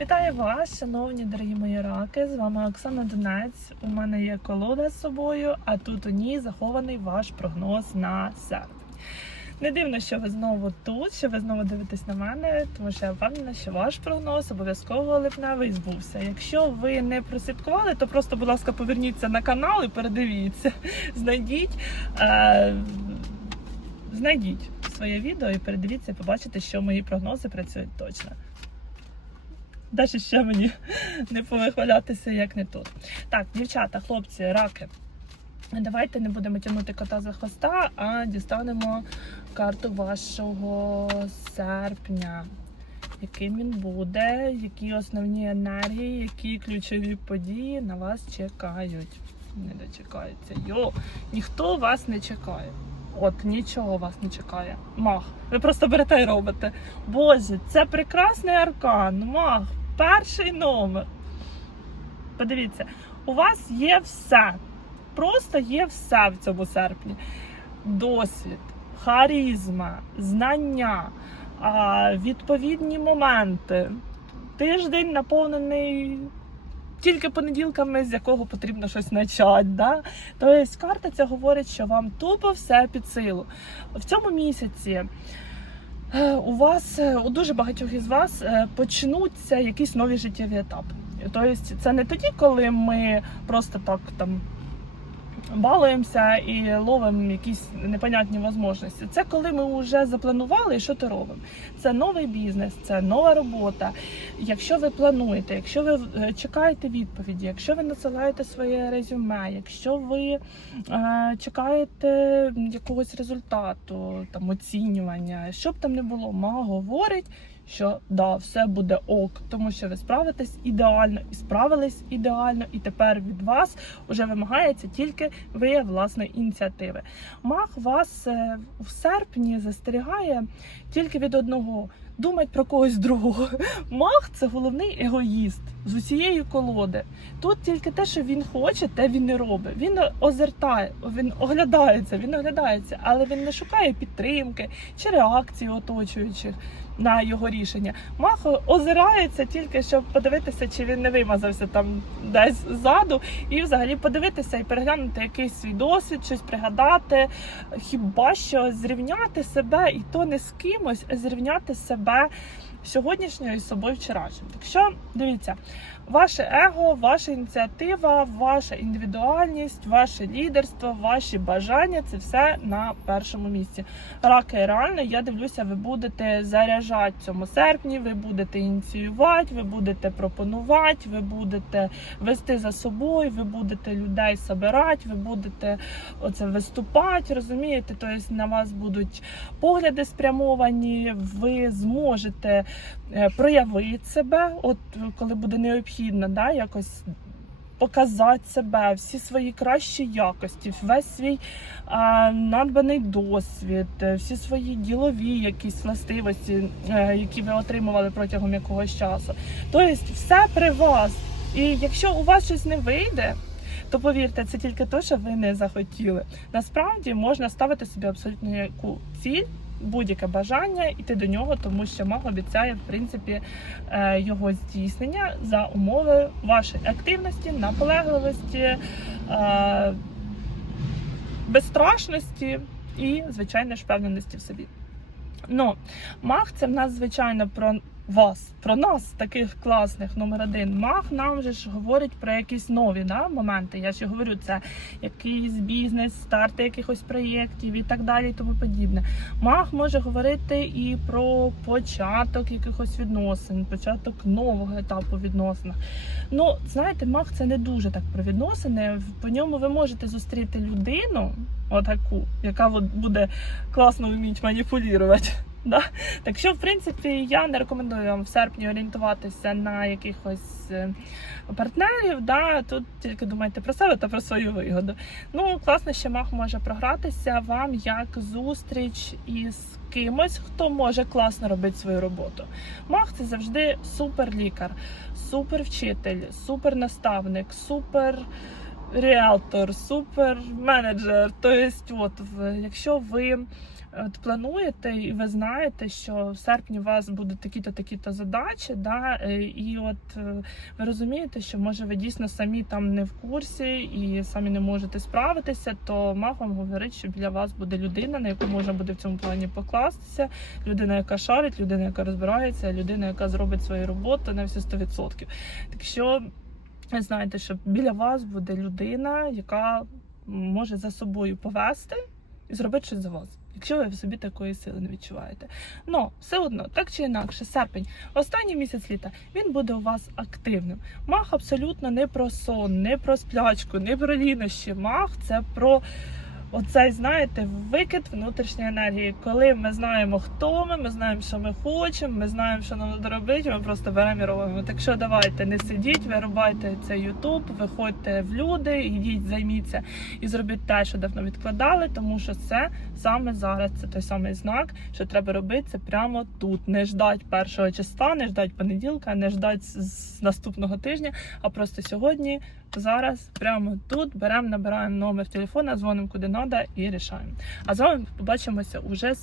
Вітаю вас, шановні дорогі мої раки. З вами Оксана Донець. У мене є колода з собою, а тут у ній захований ваш прогноз на серпень. Не дивно, що ви знову тут, що ви знову дивитесь на мене, тому що я впевнена, що ваш прогноз обов'язково липневий збувся. Якщо ви не прослідкували, то просто, будь ласка, поверніться на канал і передивіться. Знайдіть. Е- Знайдіть своє відео і передивіться, і побачите, що мої прогнози працюють точно. Далі ще мені не повихвалятися, як не тут. Так, дівчата, хлопці, раки. Давайте не будемо тягнути кота за хвоста, а дістанемо карту вашого серпня. Яким він буде, які основні енергії, які ключові події на вас чекають. Не дочекаються. Йо, ніхто вас не чекає. От нічого вас не чекає. Мах. Ви просто берете і робите. Боже, це прекрасний аркан. Мах, перший номер. Подивіться, у вас є все. Просто є все в цьому серпні. Досвід, харізма, знання, відповідні моменти. Тиждень наповнений тільки понеділками, з якого потрібно щось почати. Да? Тобто карта ця говорить, що вам тупо все під силу. В цьому місяці. Е, У вас е, у дуже багатьох із вас е, почнуться якісь нові життєві етапи. Тобто, це не тоді, коли ми просто так там балуємося і ловимо якісь непонятні можливості. Це коли ми вже запланували і що то робимо. Це новий бізнес, це нова робота. Якщо ви плануєте, якщо ви е, чекаєте відповіді, якщо ви насилаєте своє резюме, якщо ви е, чекаєте якогось результату, там оцінювання, що б там не було, мага говорить. Що да, все буде ок, тому що ви справитесь ідеально і справились ідеально, і тепер від вас вже вимагається тільки вияв власної ініціативи. Мах вас е, в серпні застерігає тільки від одного. Думать про когось другого. Мах це головний егоїст з усієї колоди. Тут тільки те, що він хоче, те він не робить. Він озертає, він оглядається, він оглядається, але він не шукає підтримки чи реакції оточуючих на його рішення. Мах озирається тільки, щоб подивитися, чи він не вимазався там десь ззаду, і взагалі подивитися і переглянути якийсь свій досвід, щось пригадати. Хіба що зрівняти себе, і то не з кимось, а зрівняти себе ba? Сьогоднішньою із собою вчорашнім. Так що дивіться, ваше его, ваша ініціатива, ваша індивідуальність, ваше лідерство, ваші бажання це все на першому місці. Раки, реально, я дивлюся, ви будете заряджати цьому серпні, ви будете ініціювати, ви будете пропонувати, ви будете вести за собою, ви будете людей собирати, ви будете оце виступати, розумієте? Тобто на вас будуть погляди спрямовані, ви зможете проявити себе, от коли буде необхідно, да, якось. Показати себе, всі свої кращі якості, весь свій а, надбаний досвід, е, всі свої ділові якісь властивості, е, які ви отримували протягом якогось часу. Тобто, все при вас. І якщо у вас щось не вийде, то повірте, це тільки те, що ви не захотіли. Насправді можна ставити собі абсолютно яку ціль. Будь-яке бажання йти до нього, тому що маг обіцяє в принципі е, його здійснення за умови вашої активності, наполегливості, е, безстрашності і, звичайно ж, впевненості в собі. Ну, маг це в нас, звичайно, про вас, про нас, таких класних номер один. Маг нам же ж говорить про якісь нові да, моменти. Я ж говорю, це якийсь бізнес, старти якихось проєктів і так далі, і тому подібне. Маг може говорити і про початок якихось відносин, початок нового етапу відносин. Ну, знаєте, маг це не дуже так про відносини. По ньому ви можете зустріти людину, отаку, яка буде класно вміти маніпулювати. Да? Так що, в принципі, я не рекомендую вам в серпні орієнтуватися на якихось е, партнерів. Да? Тут тільки думайте про себе та про свою вигоду. Ну, класно, що мах може програтися вам як зустріч із кимось, хто може класно робити свою роботу. Мах це завжди супер лікар, супер вчитель, супер наставник, супер. Ріалтор, супер менеджер. Тобто, от, якщо ви от плануєте, і ви знаєте, що в серпні у вас будуть такі-то такі-то задачі, да, е, і от е, ви розумієте, що може ви дійсно самі там не в курсі і самі не можете справитися, то маг вам говорить, що біля вас буде людина, на яку можна буде в цьому плані покластися. Людина, яка шарить, людина, яка розбирається, людина, яка зробить свою роботу на всі 100%. Так що знаєте, що біля вас буде людина, яка може за собою повести і зробити щось за вас. Якщо ви в собі такої сили не відчуваєте. Ну, все одно, так чи інакше, серпень, останній місяць літа, він буде у вас активним. Мах абсолютно не про сон, не про сплячку, не про лінощі. Мах це про оцей, знаєте, викид внутрішньої енергії. Коли ми знаємо, хто ми, ми знаємо, що ми хочемо, ми знаємо, що нам треба робити, ми просто беремо і робимо. Так що давайте не сидіть, вирубайте цей Ютуб, виходьте в люди, ідіть, займіться і зробіть те, що давно відкладали, тому що це саме зараз це той самий знак, що треба робити це прямо тут. Не ждать першого числа, не ждать понеділка, не ждать з- наступного тижня, а просто сьогодні, зараз, прямо тут беремо, набираємо номер телефона, дзвонимо куди треба і рішаємо. А з вами побачимося уже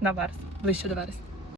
на вересні, ближче до вересня.